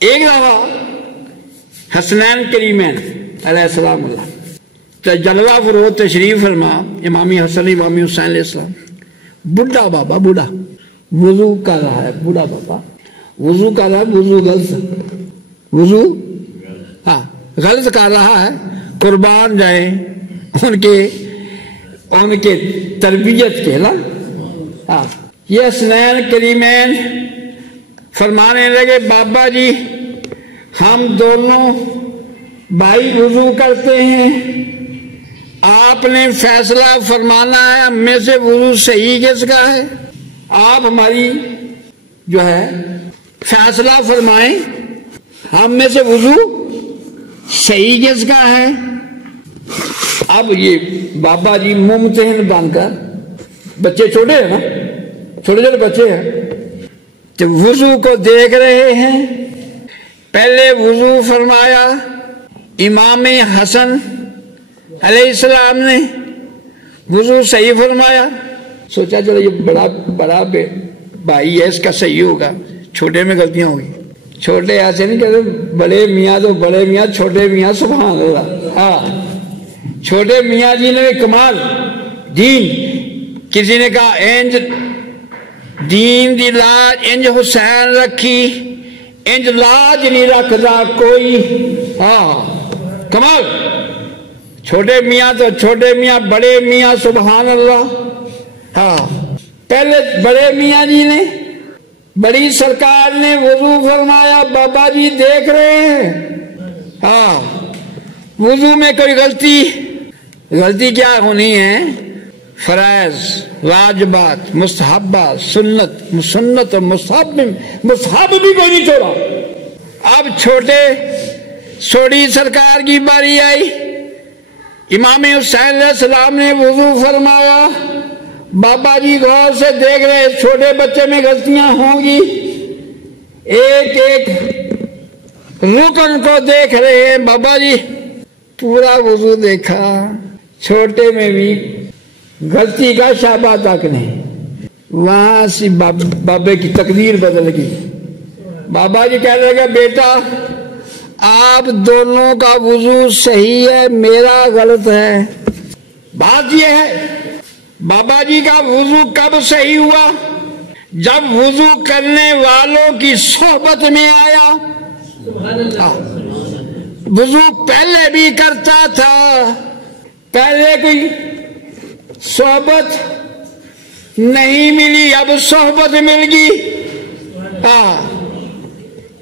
ایک دفعہ حسنین کریمین علیہ السلام اللہ تو جلوہ فروغ تشریف فرما، امامی حسن امامی حسین علیہ السلام، بڑھا بابا بوڑھا وضو کر رہا ہے، بوڑھا بابا وضو کر رہا ہے، وضو غلط کر رہا ہے، قربان جائے ان کے تربیت کے نا۔ یہ حسنین کریمین فرمانے لگے بابا جی ہم دونوں بھائی وضو کرتے ہیں، آپ نے فیصلہ فرمانا ہے ہم میں سے وضو صحیح کس کا ہے، آپ ہماری جو ہے فیصلہ فرمائیں ہم میں سے وضو صحیح کس کا ہے۔ اب یہ بابا جی ممتحن بن کر، بچے چھوٹے ہیں نا، چھوٹے چھوٹے بچے ہیں، تو وضو کو دیکھ رہے ہیں۔ پہلے وضو فرمایا امام حسن علیہ السلام نے، وضو صحیح فرمایا، سوچا چلو یہ بڑا بھائی ہے اس کا صحیح ہوگا، چھوٹے میں غلطیاں ہوگی۔ چھوٹے ایسے نہیں کہتے بڑے میاں تو بڑے میاں، چھوٹے میاں سبحان اللہ۔ ہاں چھوٹے میاں جی نے کمال دین، کسی نے کہا انج دین دی لاج انج حسین رکھی، انج لاج نہیں رکھتا کوئی۔ ہاں کمال، چھوٹے میاں تو چھوٹے میاں، بڑے میاں سبحان اللہ۔ ہاں پہلے بڑے میاں جی نے، بڑی سرکار نے وضو فرمایا، بابا جی دیکھ رہے ہیں۔ ہاں وضو میں کوئی غلطی کیا ہونی ہے؟ فرائض، واجبات، مستحبات، سنت اور مستحب بھی کوئی نہیں چھوڑا۔ اب چھوٹی سرکار کی باری آئی، امام حسین علیہ السلام نے وضو فرمایا، بابا جی غور سے دیکھ رہے، چھوٹے بچے میں غلطیاں ہوں گی، ایک ایک رکن کو دیکھ رہے ہیں۔ بابا جی پورا وضو دیکھا، چھوٹے میں بھی غلطی کا شابہ تک نہیں، وہاں سے بابے کی تقدیر بدل گئی۔ بابا جی کہنے لگے بیٹا آپ دونوں کا وضو صحیح ہے، میرا غلط ہے۔ بات یہ ہے بابا جی کا وضو کب صحیح ہوا؟ جب وضو کرنے والوں کی صحبت میں آیا۔ وضو پہلے بھی کرتا تھا، پہلے کوئی صحبت نہیں ملی، اب صحبت مل گئی۔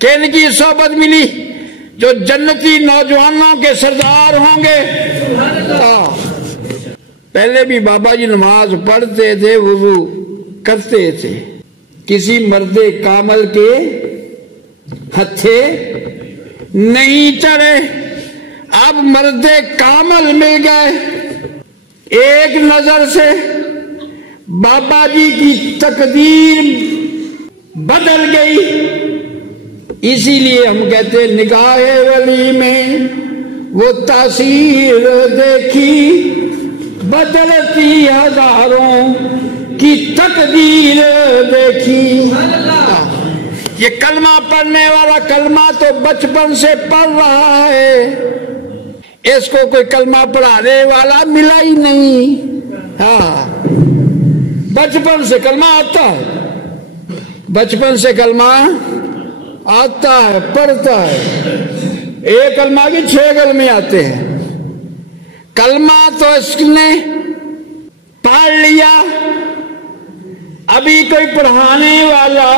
کن کی صحبت ملی؟ جو جنتی نوجوانوں کے سردار ہوں گے۔ پہلے بھی بابا جی نماز پڑھتے تھے، وضو کرتے تھے، کسی مرد کامل کے ہتھے نہیں چڑھے، اب مرد کامل مل گئے۔ ایک نظر سے بابا جی کی تقدیر بدل گئی۔ اسی لیے ہم کہتے نگاہ ولی میں وہ تاثیر دیکھی، بدلتی ہزاروں کی تقدیر دیکھی۔ یہ کلمہ پڑھنے والا کلمہ تو بچپن سے پڑھ رہا ہے، اس کو کوئی کلمہ پڑھانے والا ملا ہی نہیں۔ ہاں بچپن سے کلمہ آتا ہے، بچپن سے کلمہ آتا ہے، پڑھتا ہے، ایک کلمہ کی 6 کلمے آتے ہیں۔ کلمہ تو اس نے پڑھ لیا، ابھی کوئی پڑھانے والا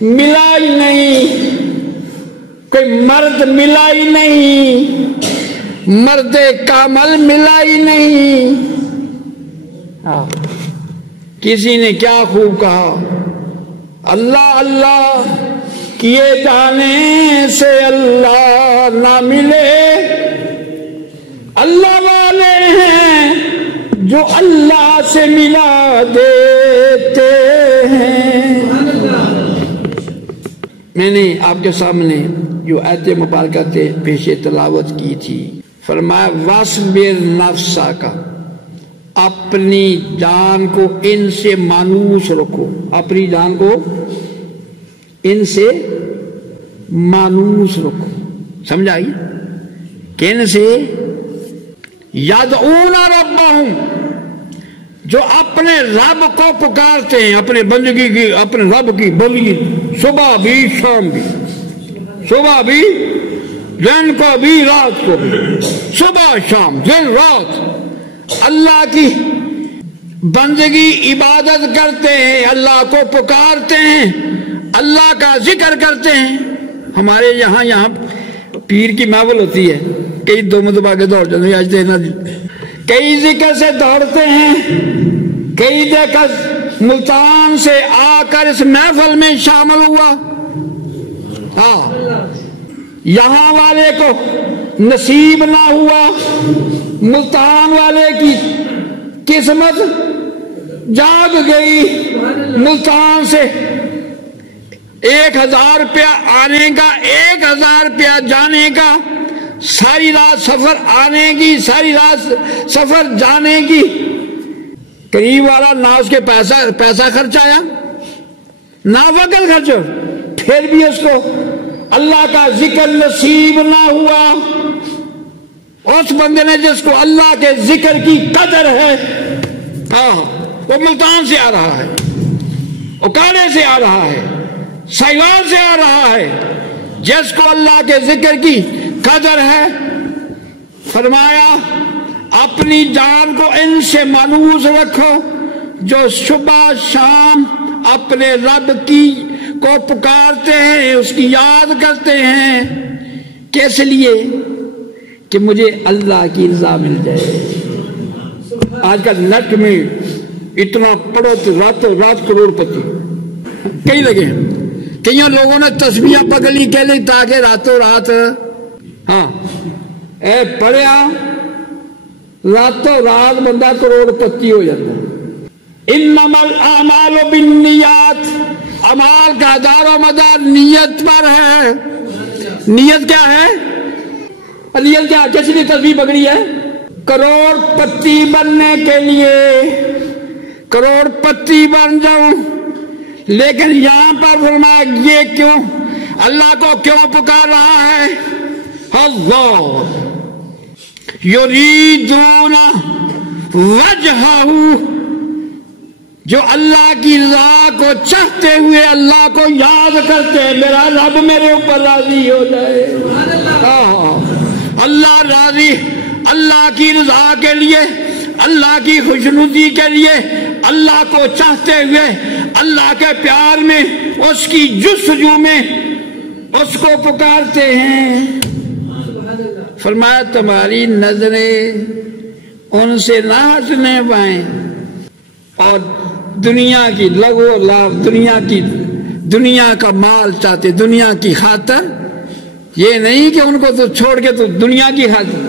ملا ہی نہیں، کوئی مرد ملا ہی نہیں، مرد کامل ملا ہی نہیں۔ کسی نے کیا خوب کہا، اللہ اللہ کیے جانے سے اللہ نہ ملے، اللہ والے ہیں جو اللہ سے ملا دیتے ہیں۔ میں نے آپ کے سامنے جو آیت مبارکہ پیش تلاوت کی تھی، فرمایا وَاصْبِرْ نَفْسَكَ، اپنی جان کو ان سے مانوس رکھو، اپنی جان کو ان سے مانوس رکھو. سمجھ آئی؟ کن سے؟ یدعون ربہم، جو اپنے رب کو پکارتے ہیں، اپنے بندگی کی، اپنے رب کی بندگی، صبح بھی شام بھی، صبح بھی دن کو بھی رات کو بھی، صبح شام دن رات اللہ کی بندگی عبادت کرتے ہیں، اللہ کو پکارتے ہیں، اللہ کا ذکر کرتے ہیں. ہمارے یہاں پیر کی محفل ہوتی ہے، کئی دو مرتبہ کے دوڑ جاتے ہیں، آج دینا کئی ذکر سے دوڑتے ہیں، کئی دیکھر ملتان سے آ کر اس محفل میں شامل ہوا. ہاں، یہاں والے کو نصیب نہ ہوا، ملتان والے کی قسمت جاگ گئی. ملتان سے 1000 روپیہ آنے کا، 1000 روپیہ جانے کا، ساری رات سفر آنے کی، ساری رات سفر جانے کی. قریب والا نہ اس کے پیسہ خرچ آیا نہ وقت خرچ، پھر بھی اس کو اللہ کا ذکر نصیب نہ ہوا. اس بندے نے جس کو اللہ کے ذکر کی قدر ہے، وہ ملتان سے آ رہا ہے، اکاڑے سے آ رہا ہے، سیوان سے آ رہا ہے، جس کو اللہ کے ذکر کی قدر ہے، فرمایا اپنی جان کو ان سے مانوس رکھو جو صبح شام اپنے رب کی کو پکارتے ہیں، اس کی یاد کرتے ہیں. کس لیے؟ کہ مجھے اللہ کی رضا مل جائے. آج کل نیٹ میں اتنا پڑھو تو راتوں رات کروڑ پتی کئی لگے ہیں. کئیوں لوگوں نے تسبیحاں پکڑی کے لیے تاکہ راتوں رات پڑھیا راتوں رات بندہ کروڑ پتی ہو جاتا ہے. انما الاعمال بالنیات، اعمال کا دار و مدار نیت پر ہے. نیت کیا ہے؟ نیت کیا؟ کس لیے تسبیح پکڑی ہے؟ کروڑ پتی بننے کے لیے، کروڑ پتی بن جاؤں. لیکن یہاں پر فرمایا یہ کیوں، اللہ کو کیوں پکار رہا ہے؟ اللہ یریدون وجہہ، جو اللہ کی رضا کو چاہتے ہوئے اللہ کو یاد کرتے ہیں، میرا رب میرے اوپر راضی ہو جائے. اللہ راضی، اللہ کی رضا کے لیے، اللہ کی خوشنودی کے لیے، اللہ کو چاہتے ہوئے، اللہ کے پیار میں، اس کی جستجو میں اس کو پکارتے ہیں. فرمایا تمہاری نظریں ان سے نہ ہٹنے پائیں، اور دنیا کی لغو لعب، دنیا کا مال چاہتے، دنیا کی خاطر. یہ نہیں کہ ان کو تو چھوڑ کے تو دنیا کی خاطر،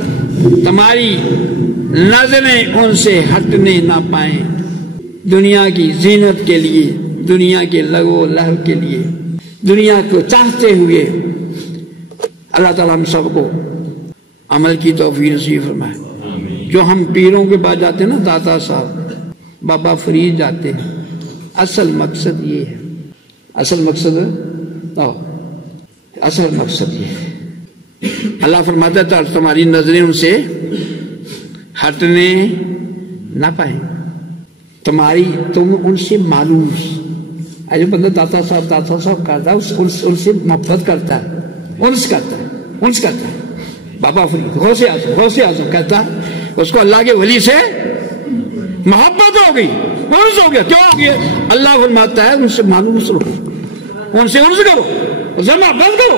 تمہاری نظریں ان سے ہٹنے نہ پائیں. دنیا کی زینت کے لیے، دنیا کے لغو لعب کے لیے، دنیا کو چاہتے ہوئے. اللہ تعالیٰ ہم سب کو عمل کی توفیق نصیب فرمائے. جو ہم پیروں کے پاس جاتے ہیں نا، داتا صاحب، بابا فرید جاتے ہیں، اصل مقصد یہ ہے، اصل مقصد یہ ہے. اللہ فرماتا ہے تمہاری نظریں ان سے ہٹنے نہ پائیں، تم ان سے مانوس. جو بندہ داتا صاحب کرتا ہے ان سے محبت کرتا ہے، انس کرتا ہے. بابا فرید غوث اعظم کہتا ہے اس کو اللہ کے ولی سے محبت ہو گئی، انس ہو گیا. کیوں ہو گیا؟ اللہ فرماتا ہے ان سے مانوس رہو، ان سے انس کرو، ان سے محبت کرو،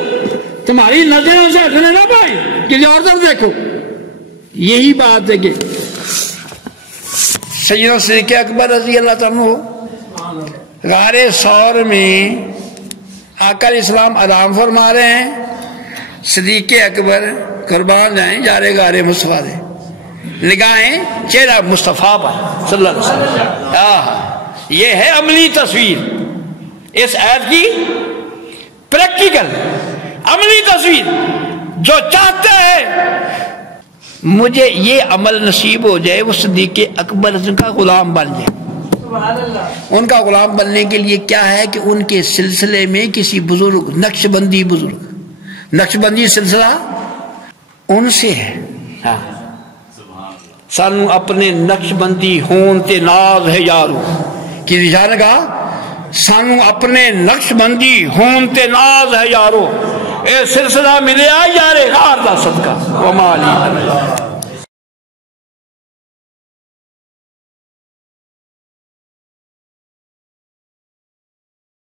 تمہاری نظریں ان سے ہٹنے نہ پائیں، کسی اور طرف دیکھو. یہی بات ہے کہ سیدنا صدیق اکبر رضی اللہ تعالیٰ غار ثور میں آقا علیہ السلام آرام فرما رہے ہیں. صدیق اکبر قربان جائیں جارے غار مصطفیٰ دے، نگاہیں چہرہ مصطفیٰ پر صلی اللہ علیہ وسلم. یہ ہے عملی تصویر اس آیت کی، پریکٹیکل عملی تصویر. جو چاہتے ہیں مجھے یہ عمل نصیب ہو جائے، وہ صدیق اکبر کا غلام بن جائے. ان کا غلام بننے کے لیے کیا ہے کہ ان کے سلسلے میں کسی بزرگ، نقش بندی بزرگ نقشبندی سلسلہ ان سے ہے. ہاں سانو اپنے نقشبندی ہون تے ناز ہے یارو کی جان گا سانو اپنے نقشبندی ہون تے ناز ہے یارو اے سلسلہ ملیا یار غار دا صدقہ وما علی